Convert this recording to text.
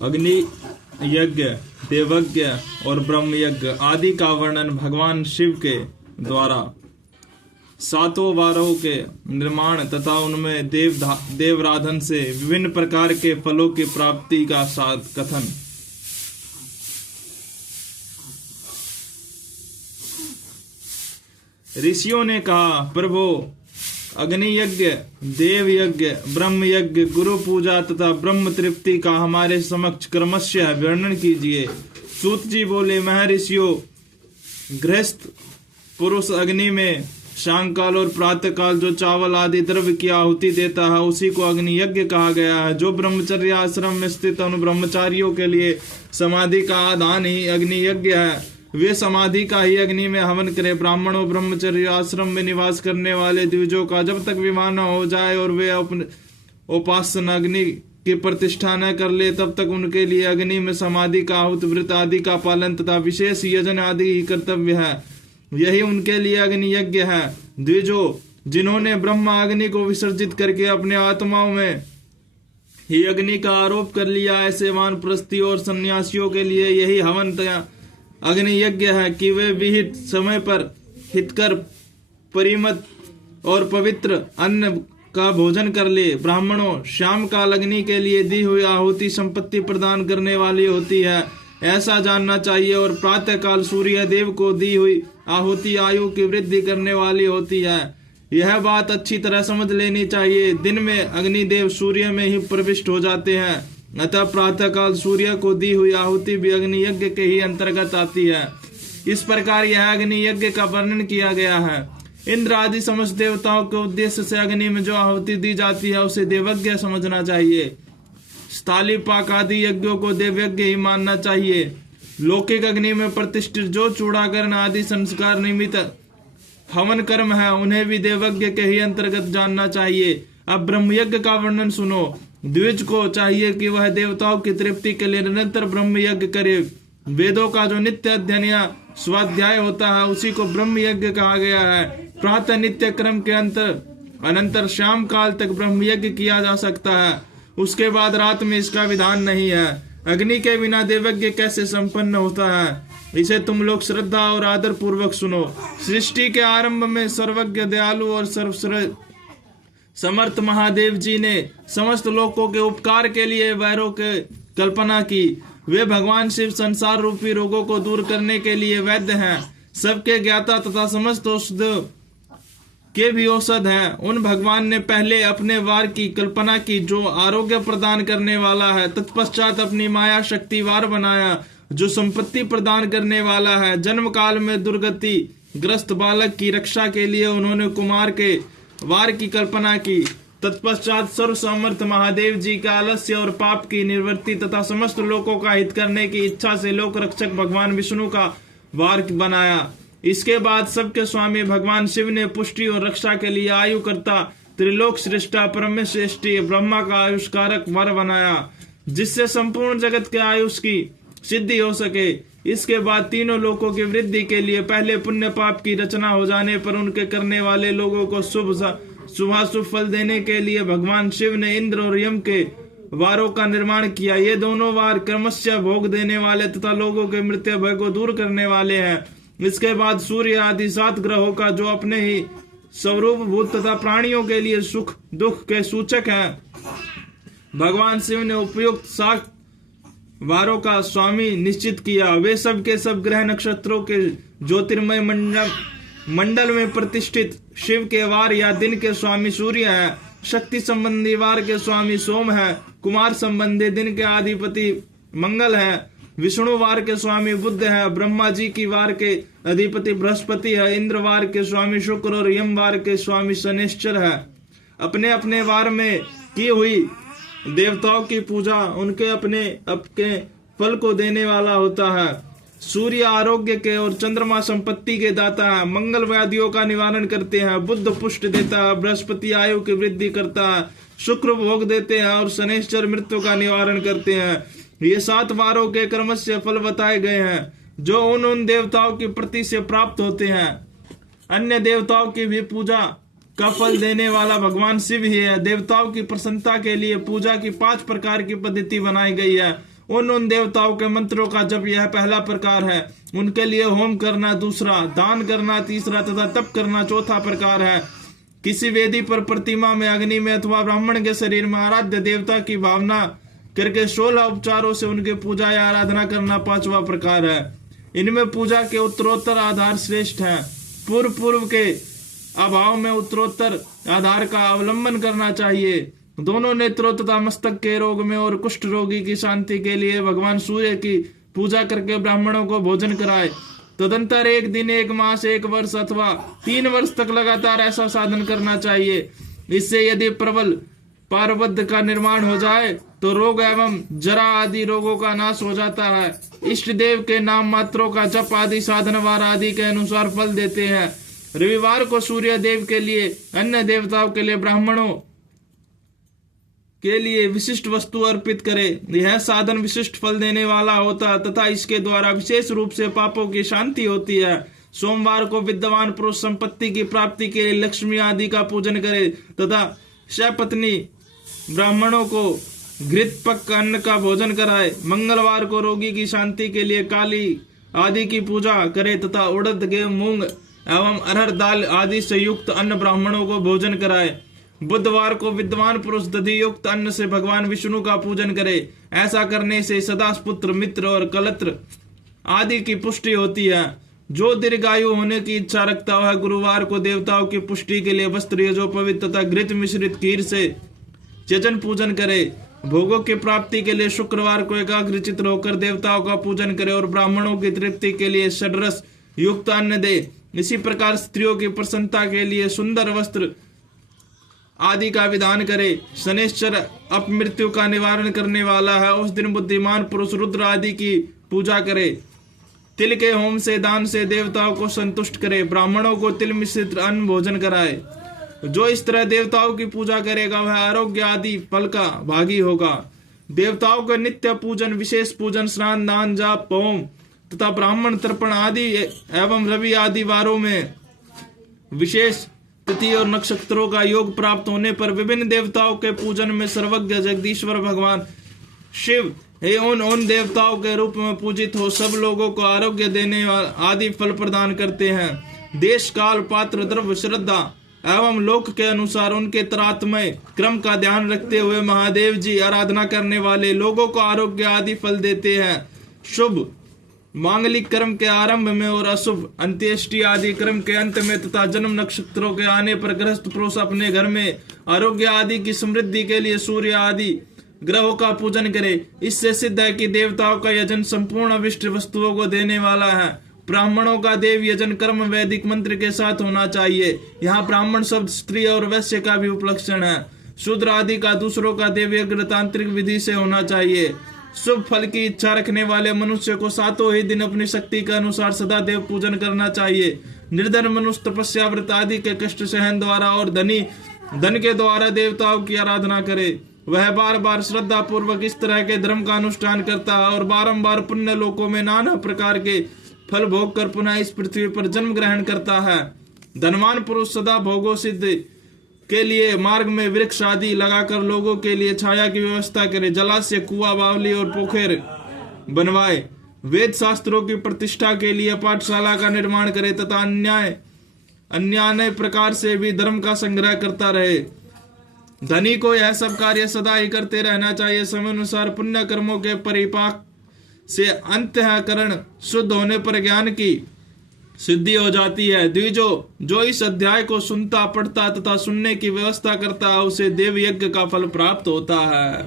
अग्नि यज्ञ, देवयज्ञ और ब्रह्म यज्ञ आदि का वर्णन भगवान शिव के द्वारा सातों वारों के निर्माण तथा उनमें देवराधन से विभिन्न प्रकार के फलों की प्राप्ति का कथन। ऋषियों ने कहा, प्रभु, अग्नि यज्ञ, देव यज्ञ, ब्रह्म यज्ञ, गुरु पूजा तथा ब्रह्म तृप्ति का हमारे समक्ष क्रमशः वर्णन कीजिए। सूत जी बोले, महर्षियों, गृहस्थ पुरुष अग्नि में सायंकाल और प्रातः काल जो चावल आदि द्रव्य की आहुति देता है उसी को अग्नि यज्ञ कहा गया है। जो ब्रह्मचर्य आश्रम में स्थित उन ब्रह्मचारियों के लिए समाधि का आधान ही अग्नि यज्ञ है। वे समाधि का ही अग्नि में हवन करे। ब्राह्मणों, ब्रह्मचर्य आश्रम में निवास करने वाले द्विजों का जब तक विवाह न हो जाए और वे अपने उपासना अग्नि की प्रतिष्ठा न कर ले तब तक उनके लिए अग्नि में समाधि का आहुति, व्रत आदि का पालन तथा विशेष यजन आदि ही कर्तव्य है। यही उनके लिए अग्नि यज्ञ है। द्विजों, जिन्होंने ब्रह्मा अग्नि को विसर्जित करके अपने आत्माओं में ही अग्नि का आरोप कर लिया, ऐसे वानप्रस्थी और सन्यासियों के लिए यही हवन अग्नि यज्ञ है कि वे विहित समय पर हितकर, परिमत और पवित्र अन्न का भोजन कर ले। ब्राह्मणों, शाम काल अग्नि के लिए दी हुई आहुति संपत्ति प्रदान करने वाली होती है, ऐसा जानना चाहिए, और प्रातः काल सूर्य देव को दी हुई आहुति आयु की वृद्धि करने वाली होती है। यह बात अच्छी तरह समझ लेनी चाहिए। दिन में अग्निदेव सूर्य में ही प्रविष्ट हो जाते हैं, अतः प्रातः काल सूर्य को दी हुई आहुति भी अग्नि यज्ञ के ही अंतर्गत आती है। इस प्रकार यह अग्नि यज्ञ का वर्णन किया गया है। इंद्र आदि समस्त देवताओं के उद्देश्य से अग्नि में जो आहुति दी जाती है उसे देवयज्ञ समझना चाहिए। स्थाली पाक आदि यज्ञों को देवयज्ञ ही मानना चाहिए। लौकिक अग्नि में प्रतिष्ठित जो चूड़ाकरण आदि संस्कार निमित्त हवन कर्म है उन्हें भी देवयज्ञ के ही अंतर्गत जानना चाहिए। अब ब्रह्म यज्ञ का वर्णन सुनो। द्विज को चाहिए कि वह देवताओं की तृप्ति के लिए निरंतर ब्रह्म यज्ञ करे। वेदों का जो नित्य अध्ययन या स्वाध्याय होता है उसी को ब्रह्म यज्ञ कहा गया है। प्रातः नित्य क्रम के अनंतर शाम काल तक ब्रह्म यज्ञ किया जा सकता है, उसके बाद रात में इसका विधान नहीं है। अग्नि के बिना देवयज्ञ कैसे संपन्न होता है, इसे तुम लोग श्रद्धा और आदर पूर्वक सुनो। सृष्टि के आरंभ में सर्वज्ञ, दयालु और सर्व समर्थ महादेव जी ने समस्त लोगों के उपकार के लिए वैरों के कल्पना की। वे भगवान शिव संसार रूपी रोगों को दूर करने के लिए वैद्य हैं, सबके ज्ञाता तथा समस्त औषध के भी औषध हैं। उन भगवान ने पहले अपने वार की कल्पना की जो आरोग्य प्रदान करने वाला है, तत्पश्चात अपनी माया शक्ति वार बनाया जो संपत्ति प्रदान करने वाला है। जन्म काल में दुर्गति ग्रस्त बालक की रक्षा के लिए उन्होंने कुमार के वार की कल्पना की। तत्पश्चात सर्व समर्थ महादेव जी का आलस्य और पाप की निवृत्ति तथा समस्त लोगों का हित करने की इच्छा से लोक रक्षक भगवान विष्णु का वार बनाया। इसके बाद सबके स्वामी भगवान शिव ने पुष्टि और रक्षा के लिए आयु करता त्रिलोक श्रेष्ठा परमेश्वरी ब्रह्मा का आयुष्कारक वर बनाया, जिससे संपूर्ण जगत के आयुष की सिद्धि हो सके। इसके बाद तीनों लोकों की वृद्धि के लिए पहले पुण्य पाप की रचना हो जाने पर उनके करने वाले लोगों को शुभाशुभ फल देने के लिए भगवान शिव ने इंद्र और यम के वारों का निर्माण किया। ये दोनों वार क्रमशः भोग देने वाले तथा लोगों के मृत्यु भय को दूर करने वाले हैं। इसके बाद सूर्य आदि 7 ग्रहों का जो अपने ही स्वरूप भूत तथा प्राणियों के लिए सुख दुख के सूचक हैं, भगवान शिव ने उपयुक्त 7 वारों का स्वामी निश्चित किया। वे सब के सब ग्रह नक्षत्रों के ज्योतिर्मय मंडल में प्रतिष्ठित शिव के वार या दिन के स्वामी सूर्य है। शक्ति संबंधी वार के स्वामी सोम है। कुमार संबंधी दिन के अधिपति मंगल है। विष्णु वार के स्वामी बुध है। ब्रह्मा जी की वार के अधिपति बृहस्पति है। इंद्र वार के स्वामी शुक्र और यम वार के स्वामी शनिश्चर है। अपने अपने वार में की हुई देवताओं की पूजा उनके अपने फल को देने वाला होता है। सूर्य आरोग्य के और चंद्रमा संपत्ति के दाता है। मंगल व्याधियों का निवारण करते हैं। बुध पुष्ट देता है। बृहस्पति आयु की वृद्धि करता है। शुक्र भोग देते हैं और शनिश्चर मृत्यु का निवारण करते हैं। ये 7 वारों के कर्म से फल बताए गए हैं जो उन देवताओं की प्रति से प्राप्त होते हैं। अन्य देवताओं की भी पूजा का फल देने वाला भगवान शिव ही है। देवताओं की प्रसन्नता के लिए पूजा की 5 प्रकार की पद्धति बनाई गई है। उन देवताओं के मंत्रों का जप यह पहला प्रकार है। उनके लिए होम करना दूसरा, दान करना तीसरा तथा तप करना चौथा प्रकार है। किसी वेदी पर, प्रतिमा में, अग्नि में अथवा ब्राह्मण के शरीर में आराध्य देवता की भावना करके 16 उपचारों से उनकी पूजा या आराधना करना पांचवा प्रकार है। इनमें पूजा के उत्तरोत्तर आधार श्रेष्ठ है। पूर्व के अभाव में उत्तरोत्तर आधार का अवलंबन करना चाहिए। दोनों नेत्रों तथा मस्तक के रोग में और कुष्ठ रोगी की शांति के लिए भगवान सूर्य की पूजा करके ब्राह्मणों को भोजन कराए। तदंतर एक दिन, एक मास, एक वर्ष अथवा 3 वर्ष तक लगातार ऐसा साधन करना चाहिए। इससे यदि प्रबल पारबद्ध का निर्माण हो जाए तो रोग एवं जरा आदि रोगों का नाश हो जाता है। इष्ट देव के नाम मात्रों का जप आदि साधन वार आदि के अनुसार फल देते हैं। रविवार को सूर्य देव के लिए, अन्य देवताओं के लिए, ब्राह्मणों के लिए विशिष्ट वस्तु अर्पित करे। यह साधन विशिष्ट फल देने वाला होता है तथा इसके द्वारा विशेष रूप से पापों की शांति होती है। सोमवार को विद्वान पुरुष संपत्ति की प्राप्ति के लिए लक्ष्मी आदि का पूजन करे तथा सपत्नी ब्राह्मणों को घृत पक अन्न का भोजन कराए। मंगलवार को रोगी की शांति के लिए काली आदि की पूजा करे तथा उड़द, गेहूं, मूंग एवं अरहर दाल आदि से युक्त अन्न ब्राह्मणों को भोजन कराए। बुधवार को विद्वान पुरुष दधि युक्त अन्न से भगवान विष्णु का पूजन करे। ऐसा करने से सदा पुत्र, मित्र और कलत्र आदि की पुष्टि होती है। जो दीर्घायु होने की इच्छा रखता है गुरुवार को देवताओं की पुष्टि के लिए वस्त्र यजोपवीत तथा घृत मिश्रित खीर से चेतन पूजन करे। भोगों की प्राप्ति के लिए शुक्रवार को एकाग्रचित होकर देवताओं का पूजन करे और ब्राह्मणों की तृप्ति के लिए षड्रस युक्त अन्न दे। इसी प्रकार स्त्रियों की प्रसन्नता के लिए सुंदर वस्त्र आदि का विधान करे। शनिश्चर अपमृत्यु का निवारण करने वाला है। उस दिन बुद्धिमान पुरुष रुद्र आदि की पूजा करे। तिल के होम से, दान से देवताओं को संतुष्ट करे। ब्राह्मणों को तिल मिश्रित अन्न भोजन कराए। जो इस तरह देवताओं की पूजा करेगा वह आरोग्य आदि फल का भागी होगा। देवताओं का नित्य पूजन, विशेष पूजन, स्नान, दान, जाप, होम तथा ब्राह्मण तर्पण आदि एवं रवि आदि वारों में विशेष तिथि और नक्षत्रों का योग प्राप्त होने पर विभिन्न देवताओं के पूजन में सर्वज्ञ जगदीश्वर भगवान शिव उन देवताओं के रूप में पूजित हो सब लोगों को आरोग्य देने आदि फल प्रदान करते हैं। देश काल, पात्र, द्रव्य, श्रद्धा एवं लोक के अनुसार उनके तरात्मय क्रम का ध्यान रखते हुए महादेव जी आराधना करने वाले लोगों को आरोग्य आदि फल देते हैं। शुभ मांगलिक कर्म के आरंभ में और अशुभ अंत्येष्टि आदि कर्म के अंत में तथा जन्म नक्षत्रों के आने पर गृहस्थ पुरुष अपने घर में आरोग्य आदि की समृद्धि के लिए सूर्य आदि ग्रहों का पूजन करे। इससे सिद्ध है कि देवताओं का यजन संपूर्ण अभिष्ट वस्तुओं को देने वाला है। ब्राह्मणों का देव यजन कर्म वैदिक मंत्र के साथ होना चाहिए। यहाँ ब्राह्मण शब्द स्त्री और वैश्य का भी उपलक्षण है। शूद्र आदि का दूसरों का देव यज्ञ तांत्रिक विधि से होना चाहिए। शुभ फल की इच्छा रखने वाले मनुष्य को 7 ही दिन अपनी शक्ति के अनुसार सदा देव पूजन करना चाहिए। निर्धन मनुष्य तपस्या, व्रत आदि के कष्ट सहन द्वारा और धन के द्वारा देवताओं की आराधना करे। वह बार बार श्रद्धा पूर्वक इस तरह के धर्म का अनुष्ठान करता है और बारंबार पुण्य लोकों में नाना प्रकार के फल भोग कर पुनः इस पृथ्वी पर जन्म ग्रहण करता है। धनवान पुरुष सदा भोगों सिद्ध के लिए मार्ग में वृक्ष आदि लगाकर लोगों के लिए छाया की व्यवस्था करे। जलाशय, कुआं, बावली और पोखर बनवाए। वेद शास्त्रों की प्रतिष्ठा के लिए पाठशाला का निर्माण करे तथा अन्य प्रकार से भी धर्म का संग्रह करता रहे। धनी को यह सब कार्य सदा ही करते रहना चाहिए। समय अनुसार पुण्य कर्मों के परिपाक से अंतःकरण शुद्ध होने पर ज्ञान की सिद्धि हो जाती है। द्विजो जो इस अध्याय को सुनता, पढ़ता तथा सुनने की व्यवस्था करता है उसे देव यज्ञ का फल प्राप्त होता है।